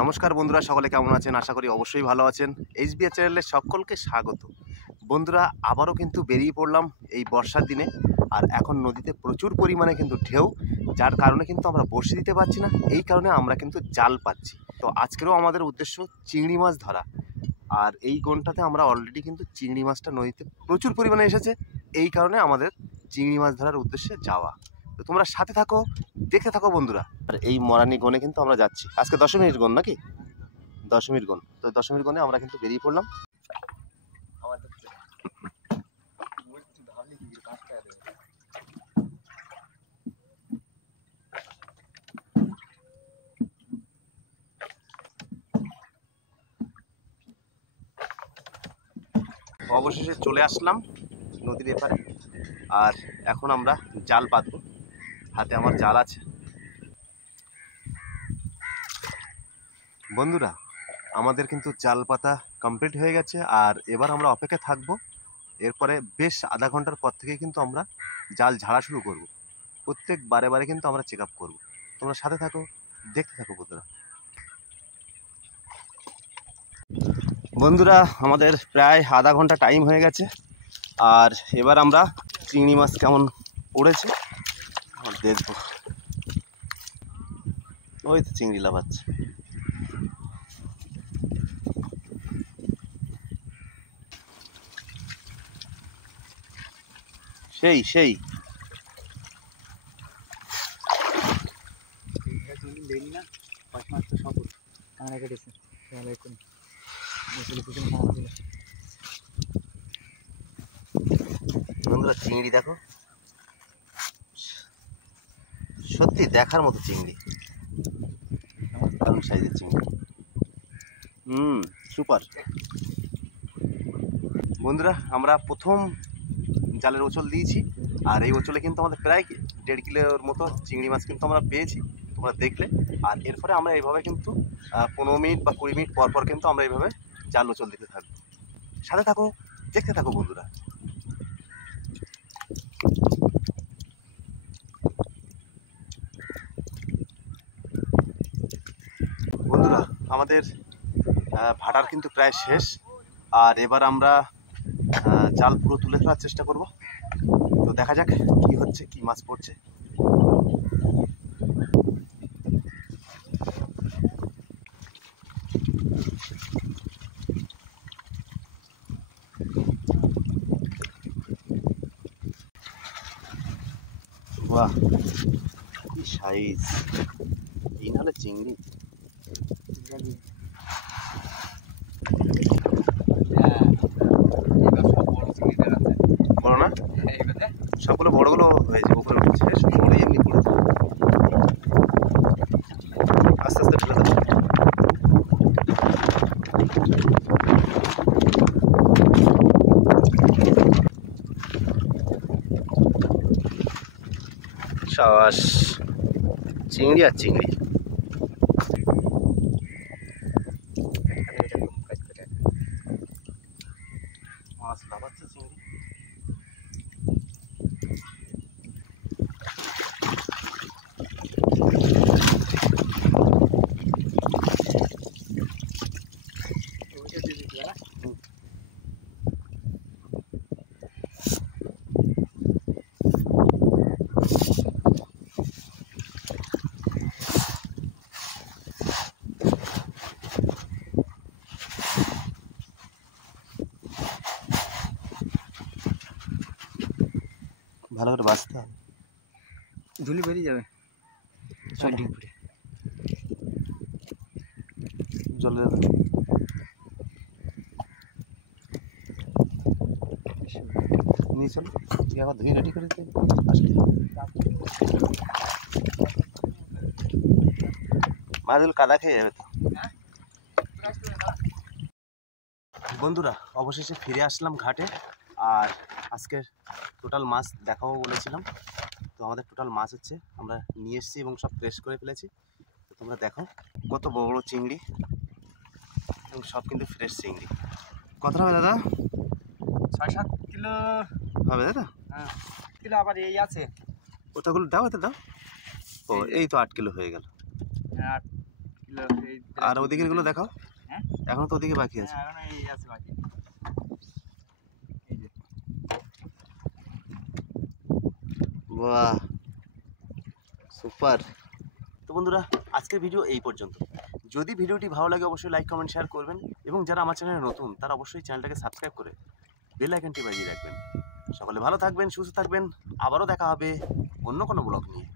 নমস্কার বন্ধুরা, সকলে কেমন আছেন? আশা করি অবশ্যই ভালো আছেন। এইচবিআর চ্যানেলে সকলকে স্বাগত। বন্ধুরা, আবারও কিন্তু বেরিয়ে পড়লাম এই বর্ষার দিনে। আর এখন নদীতে প্রচুর পরিমাণে কিন্তু ঢেউ, যার কারণে কিন্তু আমরা বড়শি দিতে পারছি না। এই কারণে আমরা কিন্তু জাল পাচ্ছি। তো আজকেরও আমাদের উদ্দেশ্য চিংড়ি মাছ ধরা। আর এই গনটাতে আমরা অলরেডি কিন্তু চিংড়ি মাছটা নদীতে প্রচুর পরিমাণে এসেছে। এই কারণে আমাদের চিংড়ি মাছ ধরার উদ্দেশ্যে যাওয়া। তো তোমরা সাথে থাকো, দেখতে থাকো বন্ধুরা। আর এই মরানি গনে কিন্তু আমরা যাচ্ছি। আজকে দশমীর গন নাকি? দশমীর গন। তো দশমীর গনে আমরা কিন্তু বেরিয়ে পড়লাম। অবশেষে চলে আসলাম নদীর এপারে। আর এখন আমরা জাল পাতবো। হাতে আমার জাল আছে। বন্ধুরা, আমাদের কিন্তু জাল পাতা কমপ্লিট হয়ে গেছে। আর এবার আমরা অপেক্ষা থাকবো। এরপরে বেশ আধা ঘন্টার পর থেকে কিন্তু আমরা জাল ঝাড়া শুরু করব। প্রত্যেক বারে বারে কিন্তু আমরা চেক আপ করবো। তোমরা সাথে থাকো, দেখতে থাকো বন্ধুরা। বন্ধুরা, আমাদের প্রায় আধা ঘন্টা টাইম হয়ে গেছে। আর এবার আমরা চিংড়ি মাছ কেমন পড়েছে দেখবো। ওই তো চিংড়ি লাফাচ্ছে। সেই সেই বন্ধুরা, চিংড়ি দেখো, সত্যি দেখার মতো চিংড়ি, দারুণ সাইজের চিংড়ি। সুপার। বন্ধুরা, আমরা প্রথম জালের ওচল দিয়েছি। আর এই ওচলে কিন্তু আমাদের প্রায় 1.5 কিলোর মতো চিংড়ি মাছ কিন্তু আমরা পেয়েছি, তোমরা দেখলে। আর এরপরে আমরা এইভাবে কিন্তু 15 মিনিট বা 20 মিনিট পর পর কিন্তু আমরা এইভাবে জাল ওচল দিতে থাকবো। সাথে থাকো, দেখতে থাকো বন্ধুরা। বন্ধুরা, আমাদের ভাটার কিন্তু প্রায় শেষ। আর এবার আমরা জাল পুরো তুলে ফেলার চেষ্টা করব। তো দেখা যাক কি হচ্ছে, কি মাছ পড়ছে। বাহ, কি সাইজ! এই নাহলে চিংড়ি। বড় না? সবগুলো বড়গুলো হয়েছে, উপরে উঠছে, সবগুলো এমনি পড়েছে। আস্তে আস্তে ঢেলে দেবো। সাবাস, চিংড়ি আর চিংড়ি। মাছ লাফাচ্ছে চিংড়ি। ভালো করে বাঁচতে হবে, ঝুলি বেরিয়ে যাবে। জলে নিয়ে চলো, আবার ধুয়ে রেডি করে দিতে আসলে মাছগুলো কাদা খেয়ে যাবে তো। বন্ধুরা, অবশেষে ফিরে আসলাম ঘাটে। আর আজকের টোটাল মাছ দেখাবো বলেছিলাম। তো আমাদের টোটাল মাছ হচ্ছে আমরা নিয়ে এসেছি এবং সব ফ্রেশ করে ফেলেছি। তো তোমরা দেখো কত বড় বড় চিংড়ি, এবং সব কিন্তু ফ্রেশ চিংড়ি। কত হবে দাদা? 6-7 কিলো হবে দাদা? হ্যাঁ, কিলো আবার এই আছে। ওটাগুলো দাও, এতে দাও। ও, এই তো 8 কিলো হয়ে গেল। 8 কিলো এই আর ওদিকের গুলো দেখাও। হ্যাঁ এখনো তো ওদিকে বাকি আছে। হ্যাঁ এখন এই আছে বাকি এই যে বাহ, সুপার। তো বন্ধুরা, আজকের ভিডিও এই পর্যন্ত। যদি ভিডিওটি ভালো লাগে অবশ্যই লাইক কমেন্ট শেয়ার করবেন, এবং যারা আমার চ্যানেলে নতুন তারা অবশ্যই চ্যানেলটাকে সাবস্ক্রাইব করে বেল আইকনটি বাজিয়ে রাখবেন। সকলে ভালো থাকবেন, সুস্থ থাকবেন। আবারও দেখা হবে অন্য কোনো ব্লগ নিয়ে।